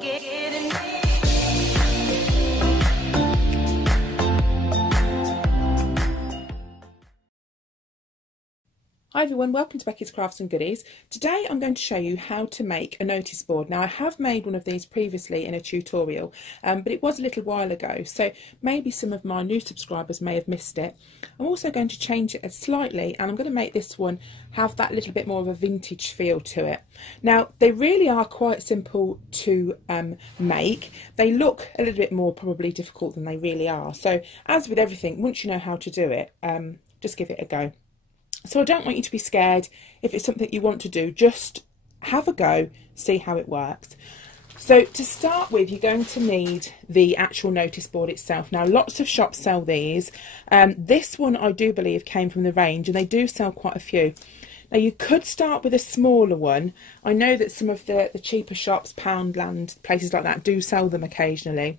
Hi everyone, welcome to Becky's Crafts and Goodies. Today I'm going to show you how to make a notice board. Now I have made one of these previously in a tutorial, but it was a little while ago, so maybe some of my new subscribers may have missed it. I'm also going to change it slightly, and I'm going to make this one have that little bit more of a vintage feel to it. Now they really are quite simple to make. They look a little bit more probably difficult than they really are. So as with everything, once you know how to do it, just give it a go. So I don't want you to be scared. If it's something you want to do, just have a go, see how it works. So to start with, you're going to need the actual notice board itself. Now lots of shops sell these. This one I do believe came from the range, and they do sell quite a few. Now you could start with a smaller one. I know that some of the cheaper shops, Poundland, places like that, do sell them occasionally.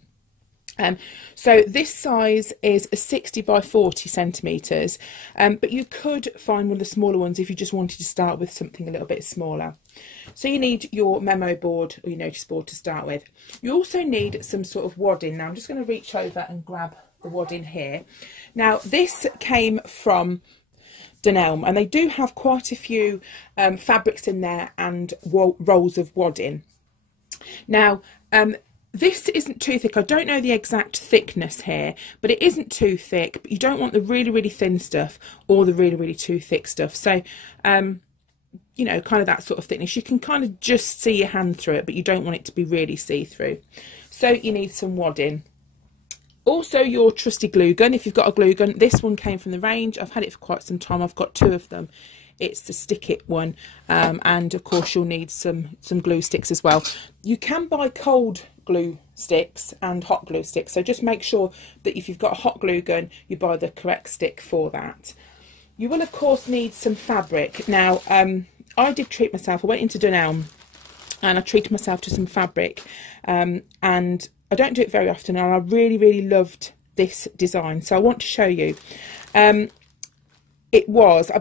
So this size is a 60 by 40 centimetres, but you could find one of the smaller ones if you just wanted to start with something a little bit smaller. So you need your memo board or your notice board to start with. You also need some sort of wadding. Now I'm just going to reach over and grab the wadding here. Now this came from Dunelm, and they do have quite a few fabrics in there and rolls of wadding. Now this isn't too thick. I don't know the exact thickness here, but it isn't too thick. But you don't want the really, really thin stuff or the really, really too thick stuff. So, you know, kind of that sort of thickness. You can kind of just see your hand through it, but you don't want it to be really see-through. So you need some wadding. Also your trusty glue gun, if you've got a glue gun. This one came from the range. I've had it for quite some time. I've got two of them. It's the stick it one, and of course you'll need some glue sticks as well. You can buy cold glue sticks and hot glue sticks, so just make sure that if you've got a hot glue gun, you buy the correct stick for that. You will of course need some fabric. Now I did treat myself. I went into Dunelm and I treated myself to some fabric, and I don't do it very often, and I really loved this design, so I want to show you. I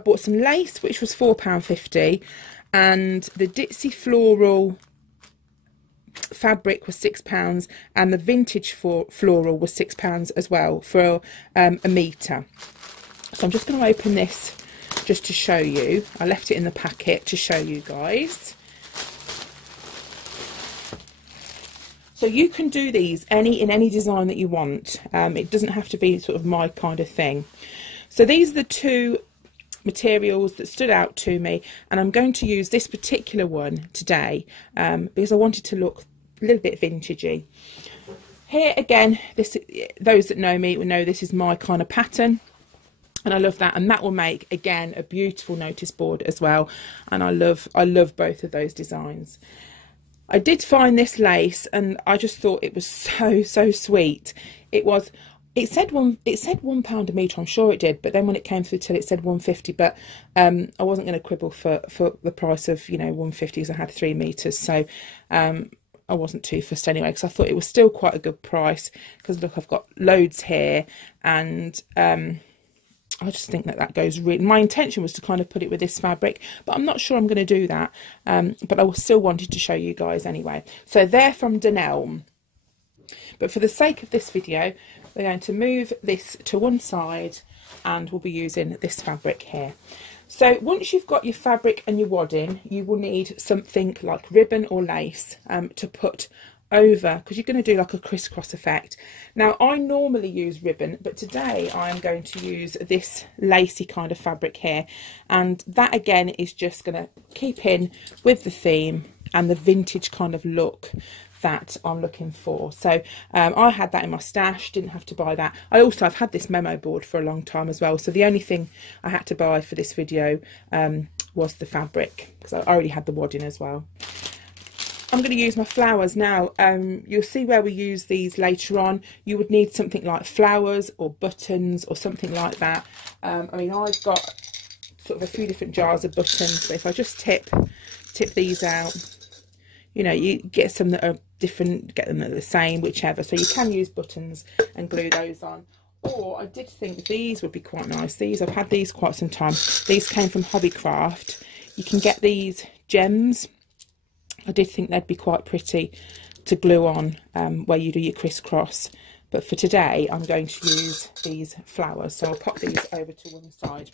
bought some lace, which was £4.50, and the Ditsy floral fabric was £6, and the vintage floral was £6 as well for a metre. So I'm just going to open this just to show you. I left it in the packet to show you guys. So you can do these in any design that you want. It doesn't have to be sort of my kind of thing. So these are the two materials that stood out to me, and I'm going to use this particular one today because I wanted to look a little bit vintagey. Here again, those that know me will know this is my kind of pattern, and I love that, and that will make again a beautiful notice board as well, and I love both of those designs. I did find this lace, and I just thought it was so sweet. It said £1 a metre, I'm sure it did, but then when it came through till it said £1.50, but I wasn't going to quibble for the price of, you know, £1.50 because I had 3 metres, so I wasn't too fussed anyway, because I thought it was still quite a good price, because look, I've got loads here, and I just think that goes really. My intention was to kind of put it with this fabric, but I'm not sure I'm going to do that, but I still wanted to show you guys anyway. So they're from Dunelm, but for the sake of this video, we're going to move this to one side, and we'll be using this fabric here. So once you've got your fabric and your wadding, you will need something like ribbon or lace to put over, because you're going to do like a crisscross effect. Now I normally use ribbon, but today I am going to use this lacy kind of fabric here, and that again is just going to keep in with the theme and the vintage kind of look that I'm looking for. So I had that in my stash, didn't have to buy that. I've had this memo board for a long time as well, so the only thing I had to buy for this video was the fabric, because I already had the wadding as well. I'm going to use my flowers now. You'll see where we use these later on. You would need something like flowers or buttons or something like that. I mean, I've got sort of a few different jars of buttons, so if I just tip these out, you know, you get some that are different, get them that are the same, whichever. So you can use buttons and glue those on. Or I did think these would be quite nice. I've had these quite some time. These came from Hobbycraft. You can get these gems. I did think they'd be quite pretty to glue on where you do your crisscross. But for today, I'm going to use these flowers. So I'll pop these over to one side.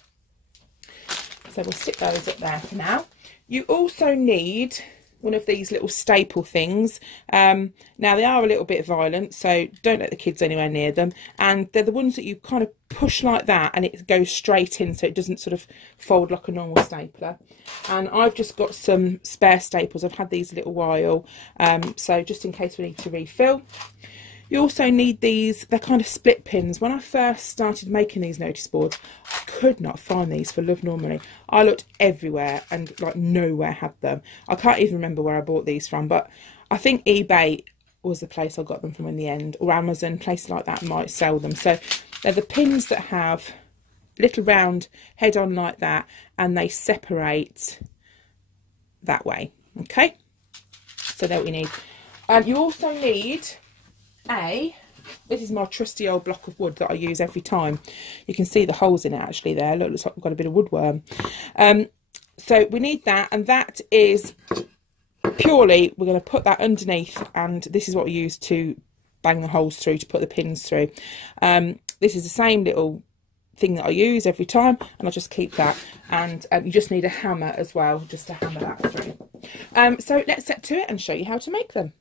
So we'll stick those up there for now. You also need one of these little staple things. Now they are a little bit violent, so don't let the kids anywhere near them. And they're the ones that you kind of push like that and it goes straight in, so it doesn't sort of fold like a normal stapler. And I've just got some spare staples. I've had these a little while, so just in case we need to refill. You also need these, they're kind of split pins. When I first started making these notice boards, I could not find these for love nor money. I looked everywhere and like nowhere had them. I can't even remember where I bought these from, but I think eBay was the place I got them from in the end, or Amazon, places like that might sell them. So they're the pins that have a little round head on like that, and they separate that way. Okay, so that's what you need. You also need this is my trusty old block of wood that I use every time. You can see the holes in it actually there. Look, looks like we've got a bit of woodworm. So we need that, and that is purely, we're going to put that underneath, and this is what we use to bang the holes through, to put the pins through. This is the same little thing that I use every time, and I'll just keep that. And you just need a hammer as well, just to hammer that through. So let's get to it and show you how to make them.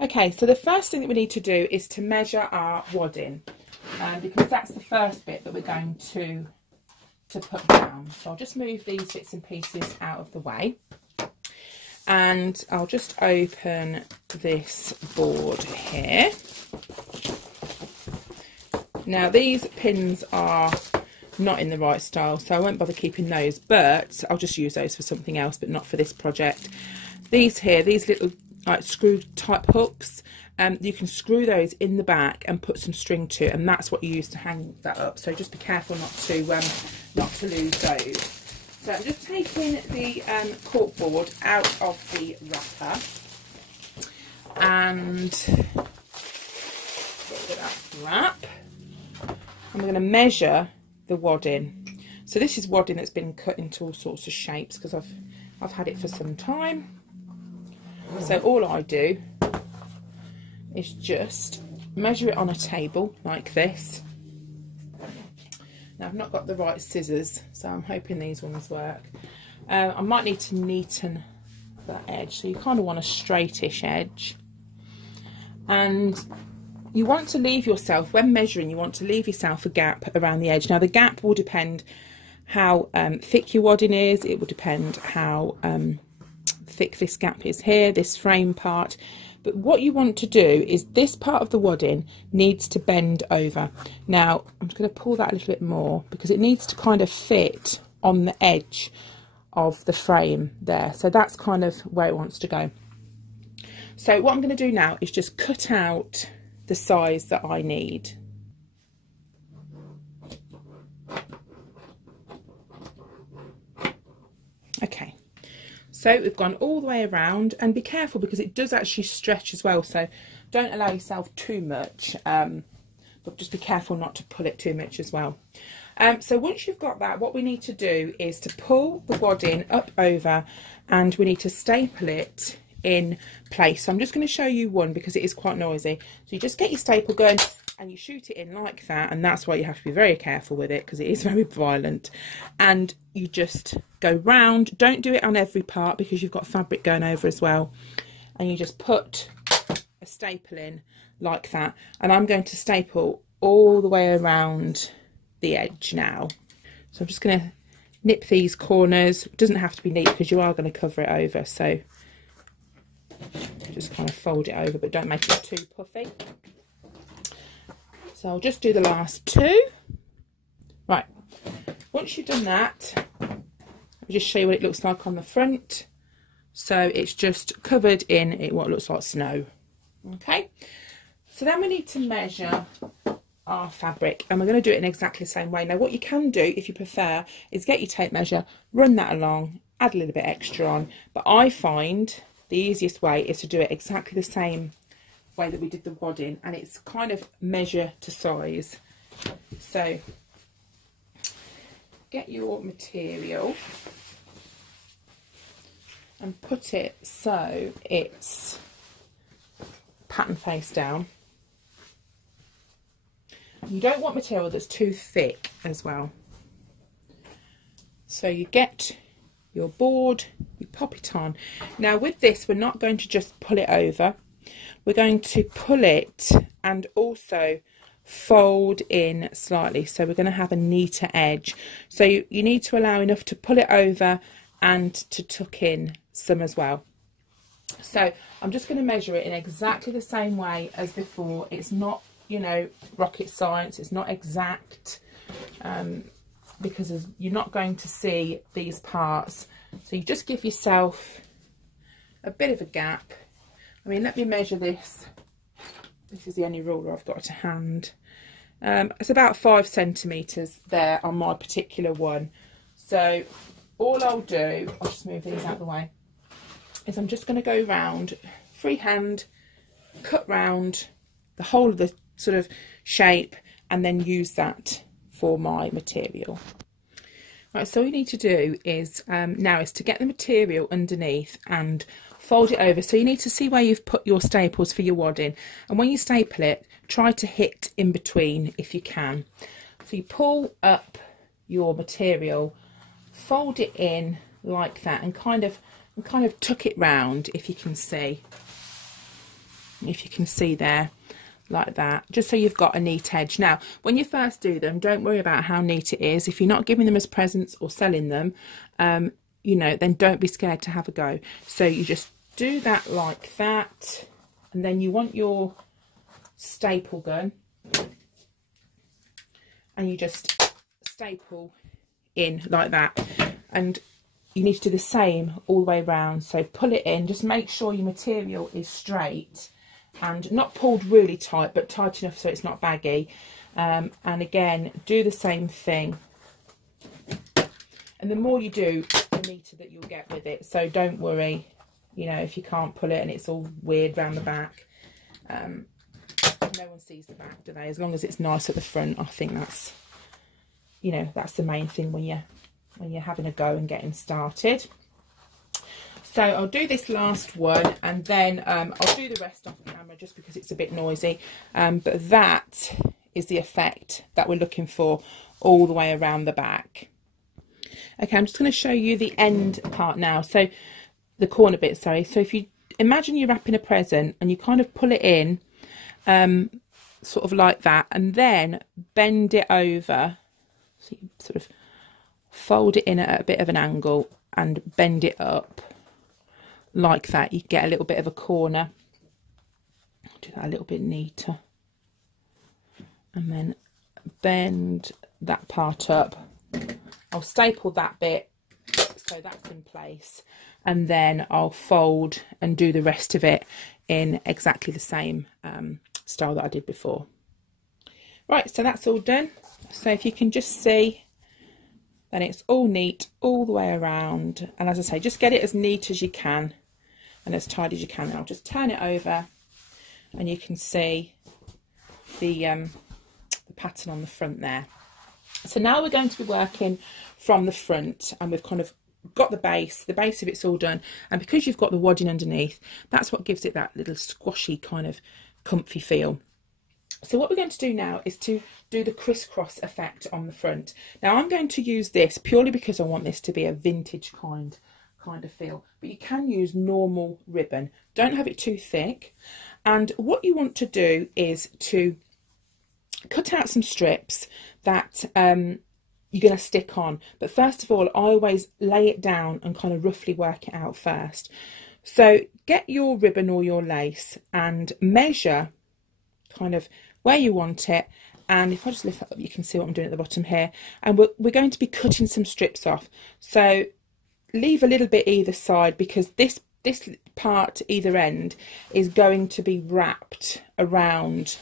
Okay, so the first thing that we need to do is to measure our wadding, because that's the first bit that we're going to put down. So I'll just move these bits and pieces out of the way, and I'll just open this board here. Now these pins are not in the right style, so I won't bother keeping those, but I'll just use those for something else, but not for this project. These here, these little like screw type hooks, you can screw those in the back and put some string to it, and that's what you use to hang that up. So just be careful not to lose those. So I'm just taking the cork board out of the wrapper, and get rid of that wrap, and we're going to measure the wadding. So this is wadding that's been cut into all sorts of shapes because I've had it for some time. So all I do is just measure it on a table like this. Now I've not got the right scissors, so I'm hoping these ones work. I might need to neaten that edge, so you kind of want a straightish edge. And you want to leave yourself, when measuring, you want to leave yourself a gap around the edge. Now the gap will depend how thick your wadding is. It will depend how thick this gap is here, this frame part. But what you want to do is this part of the wadding needs to bend over. Now I'm just going to pull that a little bit more because it needs to kind of fit on the edge of the frame there. So that's kind of where it wants to go. So what I'm going to do now is just cut out the size that I need. Okay. So we've gone all the way around, and be careful because it does actually stretch as well, so don't allow yourself too much, but just be careful not to pull it too much as well. So once you've got that, what we need to do is to pull the wadding up over, and we need to staple it in place. So I'm just going to show you one because it is quite noisy. So you just get your staple gun and you shoot it in like that, and that's why you have to be very careful with it because it is very violent. And you just go round, don't do it on every part because you've got fabric going over as well, and you just put a staple in like that. And I'm going to staple all the way around the edge now. So I'm just going to nip these corners. It doesn't have to be neat because you are going to cover it over, so just kind of fold it over, but don't make it too puffy. So I'll just do the last two. Right, once you've done that, I'll just show you what it looks like on the front. So it's just covered in what looks like snow. Okay, so then we need to measure our fabric, and we're going to do it in exactly the same way. Now what you can do, if you prefer, is get your tape measure, run that along, add a little bit extra on, but I find the easiest way is to do it exactly the same way that we did the wadding, and it's kind of measure to size. So get your material and put it so it's pattern face down. You don't want material that's too thick as well. So you get your board, you pop it on. Now with this, we're not going to just pull it over. We're going to pull it and also fold in slightly. So we're going to have a neater edge. So you need to allow enough to pull it over and to tuck in some as well. So I'm just going to measure it in exactly the same way as before. It's not, you know, rocket science. It's not exact because you're not going to see these parts. So you just give yourself a bit of a gap. I mean, let me measure this. This is the only ruler I've got to hand. It's about 5 centimetres there on my particular one. So all I'll do, I'll just move these out of the way, is I'm just going to go round, freehand, cut round the whole of the sort of shape and then use that for my material. Right, so all you need to do is now is to get the material underneath and fold it over. So you need to see where you've put your staples for your wadding, and when you staple it, try to hit in between if you can. So you pull up your material, fold it in like that, and kind of tuck it round if you can see. If you can see there, like that, just so you've got a neat edge. Now when you first do them, don't worry about how neat it is. If you're not giving them as presents or selling them, you know, then don't be scared to have a go. So you just do that like that, and then you want your staple gun and you just staple in like that, and you need to do the same all the way around. So pull it in, just make sure your material is straight and not pulled really tight, but tight enough so it's not baggy. And again, do the same thing. And the more you do, the neater that you'll get with it. So don't worry, you know, if you can't pull it and it's all weird round the back. No one sees the back, do they? As long as it's nice at the front, I think that's, you know, that's the main thing when you're having a go and getting started. So I'll do this last one, and then I'll do the rest off camera just because it's a bit noisy. But that is the effect that we're looking for all the way around the back. Okay, I'm just going to show you the end part now. So the corner bit, sorry. So if you imagine you're wrapping a present and you kind of pull it in sort of like that, and then bend it over. So you sort of fold it in at a bit of an angle and bend it up like that. You get a little bit of a corner. I'll do that a little bit neater, and then bend that part up. I'll staple that bit so that's in place, and then I'll fold and do the rest of it in exactly the same style that I did before. Right, so that's all done. So if you can just see, then it's all neat all the way around. And as I say, just get it as neat as you can and as tidy as you can. I'll just turn it over and you can see the pattern on the front there. So now we're going to be working from the front, and we've kind of got the base of it's all done, and because you've got the wadding underneath, that's what gives it that little squashy kind of comfy feel. So what we're going to do now is to do the crisscross effect on the front. Now I'm going to use this purely because I want this to be a vintage kind of feel, but you can use normal ribbon. Don't have it too thick, and what you want to do is to cut out some strips that you're going to stick on. But first of all, I always lay it down and kind of roughly work it out first. So get your ribbon or your lace and measure kind of where you want it. And if I just lift that up, you can see what I'm doing at the bottom here. And we're going to be cutting some strips off. So leave a little bit either side, because this part either end is going to be wrapped around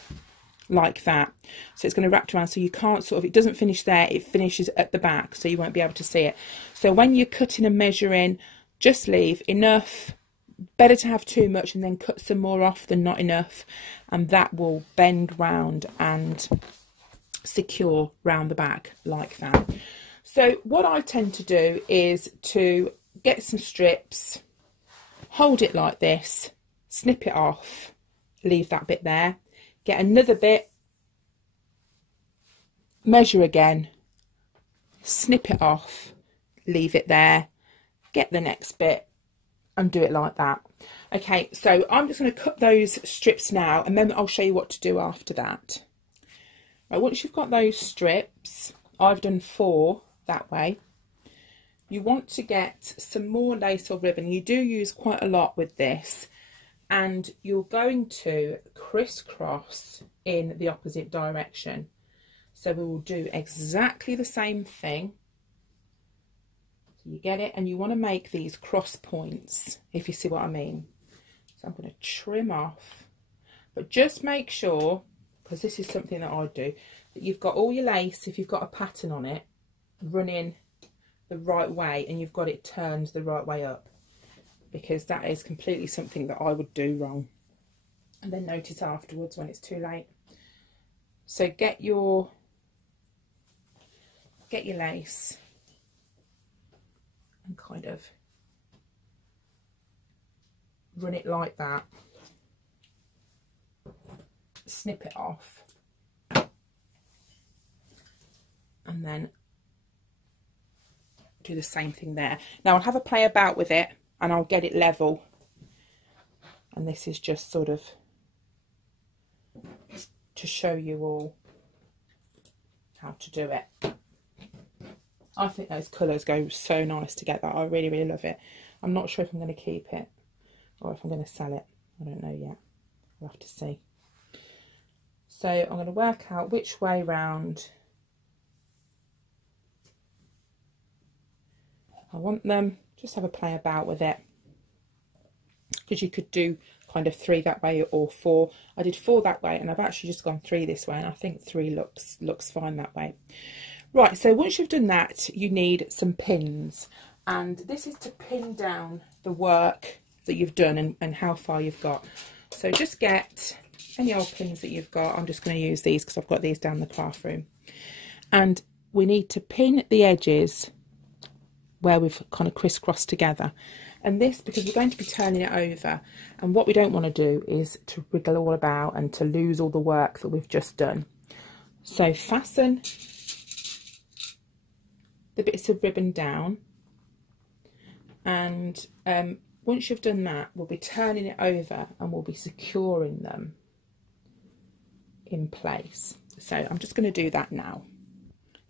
like that. So it's going to wrap around, so you can't sort of, it doesn't finish there, it finishes at the back, so you won't be able to see it. So when you're cutting and measuring, just leave enough. Better to have too much and then cut some more off than not enough, and that will bend round and secure round the back like that. So what I tend to do is to get some strips, hold it like this, snip it off leave that bit there. Get another bit, measure again, snip it off, leave it there, get the next bit and do it like that. Okay, so I'm just going to cut those strips now and then I'll show you what to do after that. Right, once you've got those strips, I've done 4 that way. You want to get some more lace or ribbon. You do use quite a lot with this, and you're going to crisscross in the opposite direction. So we will do exactly the same thing. So you get it, and you want to make these cross points, if you see what I mean. So I'm going to trim off, but just make sure, because this is something that I do, that you've got all your lace, if you've got a pattern on it, running the right way, and you've got it turned the right way up, because that is completely something that I would do wrong and then notice afterwards when it's too late. So get your lace and kind of run it like that, snip it off, and then do the same thing there. Now I'll have a play about with it and I'll get it level, and this is just sort of to show you all how to do it. I think those colours go so nice together. I really, really love it. I'm not sure if I'm going to keep it or if I'm going to sell it. I don't know yet. We'll have to see. So I'm going to work out which way round I want them. Just have a play about with it, because you could do kind of 3 that way or 4. I did 4 that way, and I've actually just gone 3 this way, and I think 3 looks fine that way. Right, so once you've done that, you need some pins, and this is to pin down the work that you've done and how far you've got. So just get any old pins that you've got. I'm just going to use these because I've got these down the craft room, and we need to pin the edges where we've kind of crisscrossed together. And this, because we're going to be turning it over, and what we don't want to do is to wriggle all about and to lose all the work that we've just done. So fasten the bits of ribbon down, and once you've done that, we'll be turning it over and we'll be securing them in place. So I'm just going to do that now.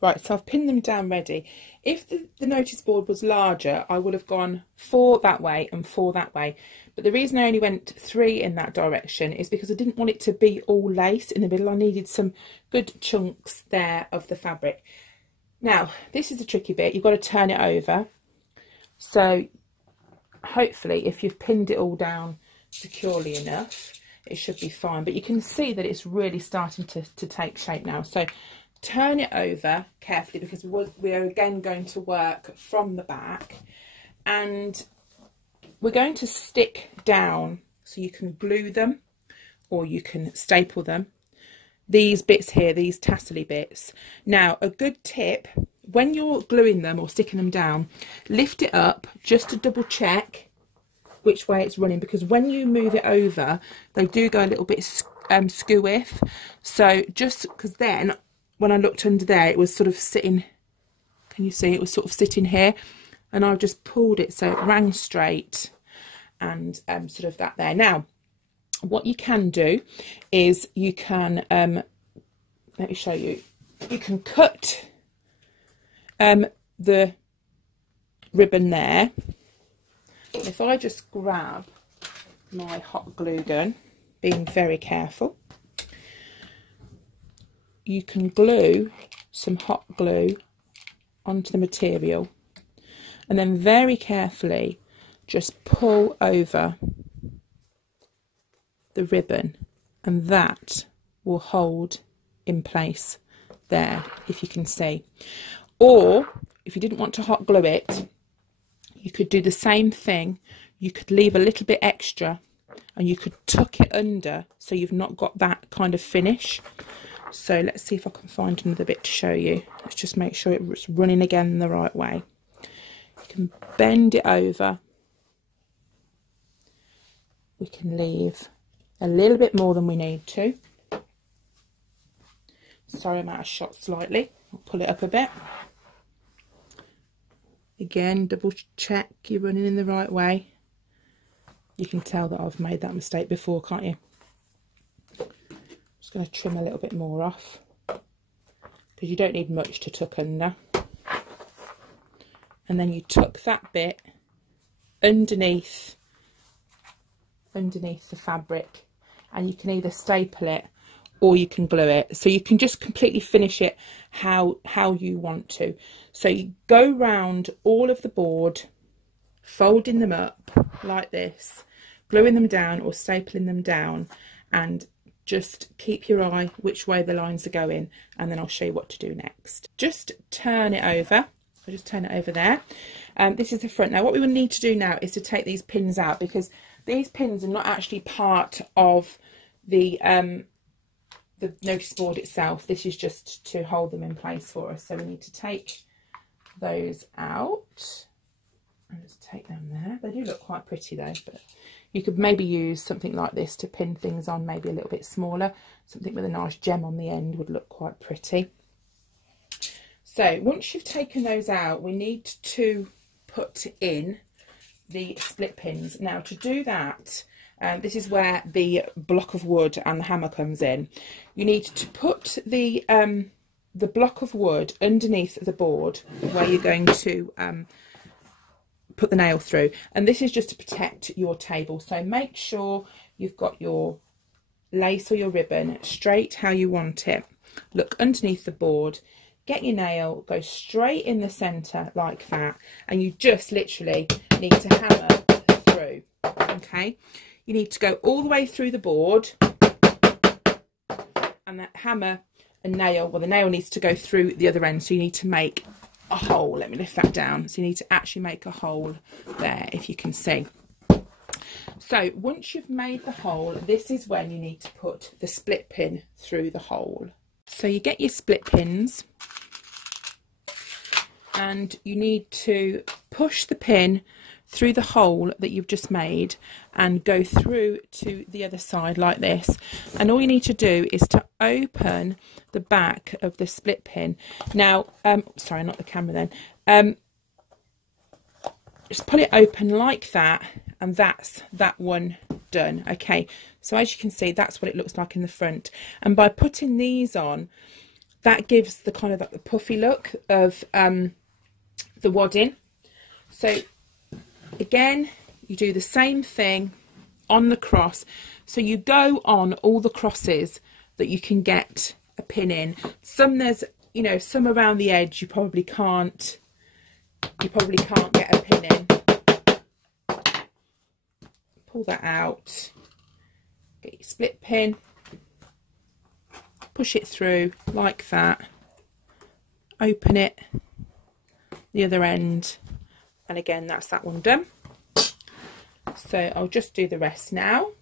Right, so I've pinned them down ready. If the notice board was larger, I would have gone 4 that way and 4 that way. But the reason I only went 3 in that direction is because I didn't want it to be all lace in the middle. I needed some good chunks there of the fabric. Now, this is the tricky bit. You've got to turn it over. So hopefully, if you've pinned it all down securely enough, it should be fine. But you can see that it's really starting to take shape now. So turn it over carefully, because we are again going to work from the back, and we're going to stick down, so you can glue them or you can staple them, these bits here, these tassely bits. Now, a good tip, when you're gluing them or sticking them down, lift it up just to double check which way it's running, because when you move it over, they do go a little bit skew-if. So just because then when I looked under there, it was sort of sitting, can you see, it was sort of sitting here, and I've just pulled it so it rang straight, and sort of that there. Now, what you can do is you can, let me show you, you can cut the ribbon there. If I just grab my hot glue gun, being very careful, you can glue some hot glue onto the material, and then very carefully just pull over the ribbon, and that will hold in place there, if you can see. Or if you didn't want to hot glue it, you could do the same thing. You could leave a little bit extra and you could tuck it under, so you've not got that kind of finish. So let's see if I can find another bit to show you. Let's just make sure it's running again the right way. You can bend it over. We can leave a little bit more than we need to. Sorry, I'm out of shot slightly. I'll pull it up a bit. Again, double check you're running in the right way. You can tell that I've made that mistake before, can't you? I'm just going to trim a little bit more off, because you don't need much to tuck under. And then you tuck that bit underneath the fabric, and you can either staple it or you can glue it, so you can just completely finish it how you want to. So you go round all of the board, folding them up like this, gluing them down or stapling them down, and just keep your eye which way the lines are going, and then I'll show you what to do next. Just turn it over. I'll just turn it over there. This is the front. Now what we will need to do now is to take these pins out, because these pins are not actually part of the notice board itself. This is just to hold them in place for us. So we need to take those out and just take them there. They do look quite pretty though, but you could maybe use something like this to pin things on, maybe a little bit smaller. Something with a nice gem on the end would look quite pretty. So once you've taken those out, we need to put in the split pins. Now to do that, this is where the block of wood and the hammer comes in. You need to put the block of wood underneath the board where you're going to put the nail through, and this is just to protect your table. So make sure you've got your lace or your ribbon straight how you want it. Look underneath the board, get your nail, go straight in the centre like that, and you just literally need to hammer through. Okay, you need to go all the way through the board, and that hammer and nail, well, the nail needs to go through the other end, so you need to make a hole. Let me lift that down. So you need to actually make a hole there, if you can see. So once you've made the hole, this is when you need to put the split pin through the hole. So you get your split pins, and you need to push the pin through the hole that you've just made and go through to the other side like this. And all you need to do is to open the back of the split pin. Now, sorry, not the camera then. Just pull it open like that, and that's that one done. Okay, so as you can see, that's what it looks like in the front. And by putting these on, that gives the kind of like the puffy look of the wadding. So again, you do the same thing on the cross. So you go on all the crosses that you can get a pin in. Some there's, you know, some around the edge you probably can't get a pin in. Pull that out, get your split pin, push it through like that, open it the other end, and again that's that one done. So I'll just do the rest now.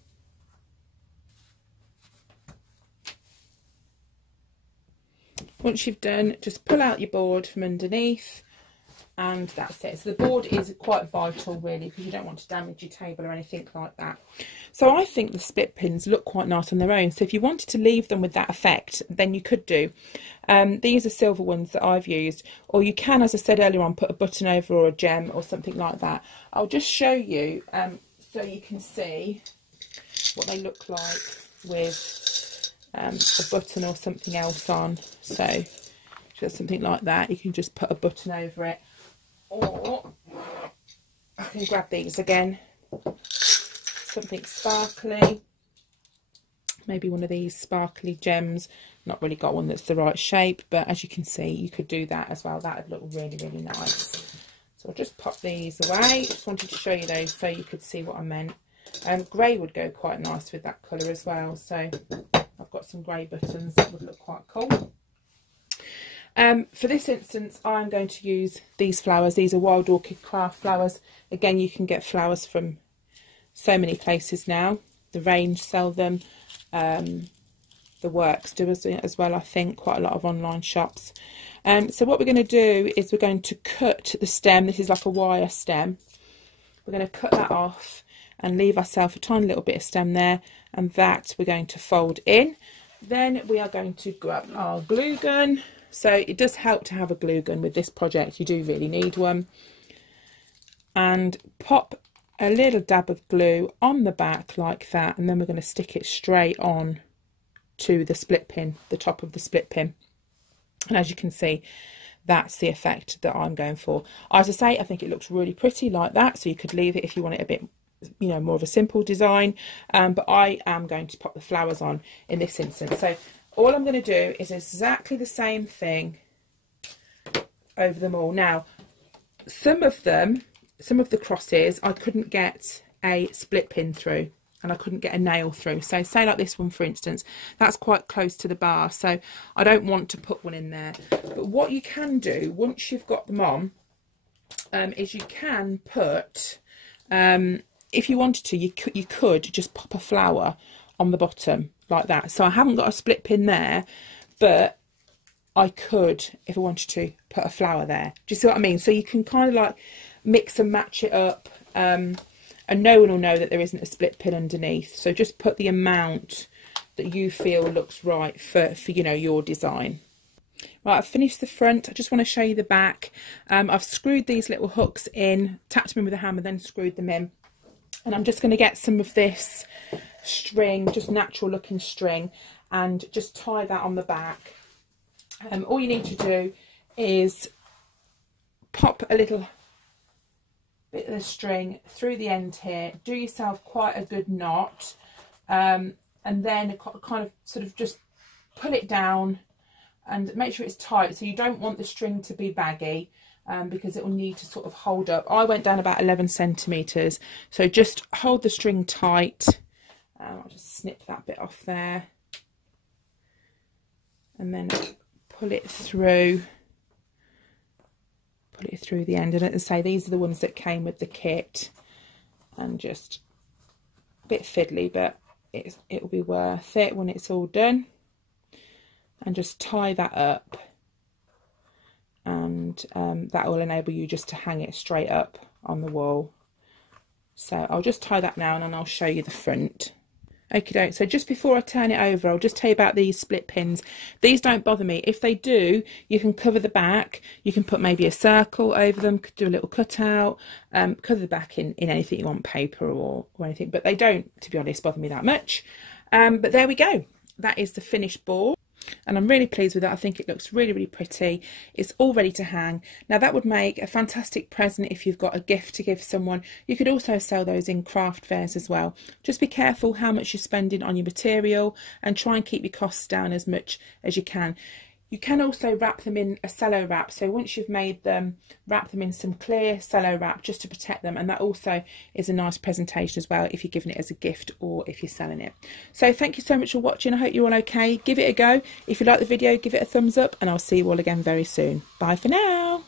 Once you've done, just pull out your board from underneath, and that's it. So the board is quite vital really, because you don't want to damage your table or anything like that. So I think the split pins look quite nice on their own. So if you wanted to leave them with that effect, then you could do. These are silver ones that I've used, or you can, as I said earlier on, put a button over or a gem or something like that. I'll just show you so you can see what they look like with a button or something else on. So just something like that, you can just put a button over it, or I can grab these again, something sparkly, maybe one of these sparkly gems. Not really got one that's the right shape, but as you can see, you could do that as well. That would look really, really nice. So I'll just pop these away. Just wanted to show you those so you could see what I meant. Grey would go quite nice with that colour as well. So I've got some grey buttons that would look quite cool. For this instance, I'm going to use these flowers. These are Wild Orchid Craft flowers. Again, you can get flowers from so many places now. The Range sell them. The Works do as well, I think. Quite a lot of online shops. So what we're going to do is we're going to cut the stem. This is like a wire stem. We're going to cut that off, and leave ourselves a tiny little bit of stem there, and that we're going to fold in. Then we are going to grab our glue gun. So it does help to have a glue gun with this project, you do really need one. And pop a little dab of glue on the back like that, and then we're going to stick it straight on to the split pin, the top of the split pin. And as you can see, that's the effect that I'm going for. As I say, I think it looks really pretty like that, so you could leave it if you want it a bit, you know, more of a simple design, but I am going to pop the flowers on in this instance. So all I'm going to do is exactly the same thing over them all. Now, some of the crosses I couldn't get a split pin through, and I couldn't get a nail through. So say like this one, for instance, that's quite close to the bar, so I don't want to put one in there. But what you can do once you've got them on is you can put, if you wanted to, you could just pop a flower on the bottom like that. So I haven't got a split pin there, but I could, if I wanted to, put a flower there. Do you see what I mean? So you can kind of like mix and match it up, and no one will know that there isn't a split pin underneath. So just put the amount that you feel looks right for you know, your design. Right, I've finished the front. I just want to show you the back. I've screwed these little hooks in, tapped them in with a hammer, then screwed them in. And I'm just going to get some of this string, just natural looking string, and just tie that on the back. All you need to do is pop a little bit of the string through the end here, do yourself quite a good knot, and then kind of sort of just pull it down and make sure it's tight. So you don't want the string to be baggy, because it will need to sort of hold up. I went down about 11 centimetres, so just hold the string tight. I'll just snip that bit off there, and then pull it through the end. And as I say, these are the ones that came with the kit, and just a bit fiddly, but it'll be worth it when it's all done. And just tie that up, and that will enable you just to hang it straight up on the wall. So I'll just tie that now, and then I'll show you the front. Okay, so just before I turn it over, I'll just tell you about these split pins. These don't bother me. If they do, you can cover the back. You can put maybe a circle over them, do a little cutout, cover the back in anything you want, paper or anything. But they don't, to be honest, bother me that much. But there we go. That is the finished board. And I'm really pleased with that. I think it looks really, really pretty. It's all ready to hang. Now that would make a fantastic present if you've got a gift to give someone. You could also sell those in craft fairs as well. Just be careful how much you're spending on your material, and try and keep your costs down as much as you can. You can also wrap them in a cello wrap. So once you've made them, wrap them in some clear cello wrap just to protect them. And that also is a nice presentation as well if you're giving it as a gift or if you're selling it. So thank you so much for watching. I hope you're all okay. Give it a go. If you like the video, give it a thumbs up, and I'll see you all again very soon. Bye for now.